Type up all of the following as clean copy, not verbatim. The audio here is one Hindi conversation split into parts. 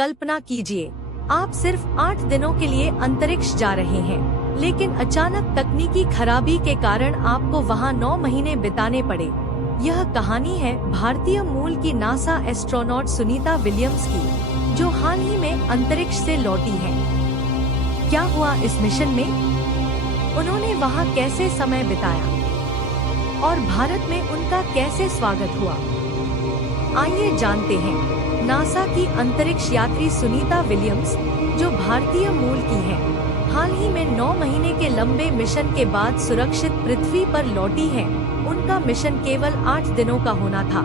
कल्पना कीजिए, आप सिर्फ 8 दिनों के लिए अंतरिक्ष जा रहे हैं, लेकिन अचानक तकनीकी खराबी के कारण आपको वहां 9 महीने बिताने पड़े। यह कहानी है भारतीय मूल की नासा एस्ट्रोनॉट सुनीता विलियम्स की, जो हाल ही में अंतरिक्ष से लौटी हैं। क्या हुआ इस मिशन में? उन्होंने वहां कैसे समय बिताया और भारत में उनका कैसे स्वागत हुआ? आइए जानते हैं। नासा की अंतरिक्ष यात्री सुनीता विलियम्स, जो भारतीय मूल की है, हाल ही में 9 महीने के लंबे मिशन के बाद सुरक्षित पृथ्वी पर लौटी हैं। उनका मिशन केवल 8 दिनों का होना था,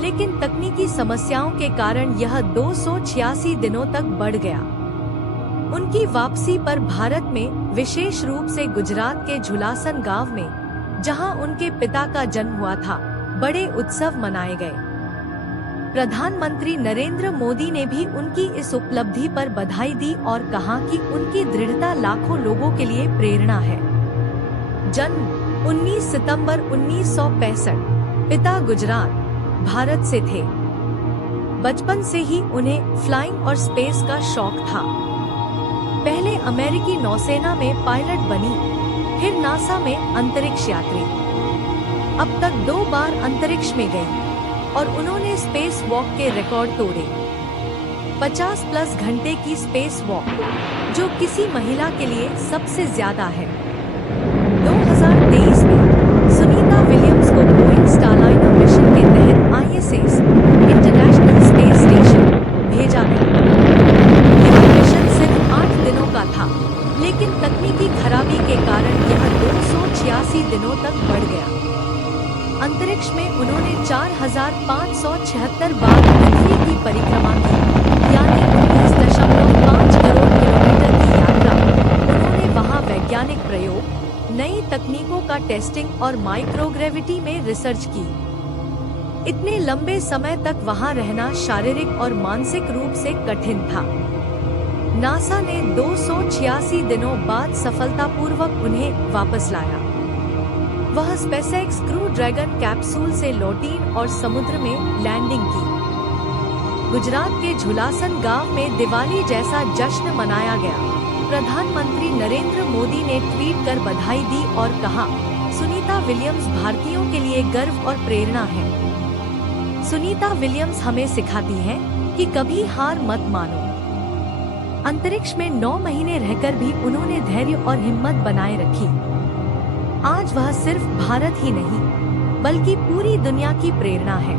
लेकिन तकनीकी समस्याओं के कारण यह 286 दिनों तक बढ़ गया। उनकी वापसी पर भारत में, विशेष रूप से गुजरात के झुलासन गांव में, जहां उनके पिता का जन्म हुआ था, बड़े उत्सव मनाए गए। प्रधानमंत्री नरेंद्र मोदी ने भी उनकी इस उपलब्धि पर बधाई दी और कहा कि उनकी दृढ़ता लाखों लोगों के लिए प्रेरणा है। जन्म 19 सितंबर 1965। पिता गुजरात, भारत से थे। बचपन से ही उन्हें फ्लाइंग और स्पेस का शौक था। पहले अमेरिकी नौसेना में पायलट बनी, फिर नासा में अंतरिक्ष यात्री। अब तक 2 बार अंतरिक्ष में गई और उन्होंने स्पेस वॉक के रिकॉर्ड तोड़े। 50+ घंटे की स्पेस वॉक, जो किसी महिला के लिए सबसे ज्यादा है। 2023 में सुनीता विलियम्स को बोइंग स्टारलाइनर मिशन के तहत ISS इंटरनेशनल स्पेस स्टेशन भेजा गया। यह मिशन सिर्फ 8 दिनों का था, लेकिन तकनीकी खराबी के कारण यह 286 दिनों तक बढ़ गया। अंतरिक्ष में उन्होंने 4576 बार पृथ्वी की परिक्रमा की, यानी 19.5 करोड़ किलोमीटर की यात्रा। उन्होंने वहां वैज्ञानिक प्रयोग, नई तकनीकों का टेस्टिंग और माइक्रोग्रेविटी में रिसर्च की। इतने लंबे समय तक वहां रहना शारीरिक और मानसिक रूप से कठिन था। नासा ने 286 दिनों बाद सफलतापूर्वक उन्हें वापस लाया। वह स्पेसएक्स क्रू ड्रैगन कैप्सूल से लौटी और समुद्र में लैंडिंग की। गुजरात के झुलासन गांव में दिवाली जैसा जश्न मनाया गया। प्रधानमंत्री नरेंद्र मोदी ने ट्वीट कर बधाई दी और कहा, सुनीता विलियम्स भारतीयों के लिए गर्व और प्रेरणा है। सुनीता विलियम्स हमें सिखाती हैं कि कभी हार मत मानो। अंतरिक्ष में 9 महीने रहकर भी उन्होंने धैर्य और हिम्मत बनाए रखी। आज वह सिर्फ भारत ही नहीं, बल्कि पूरी दुनिया की प्रेरणा है।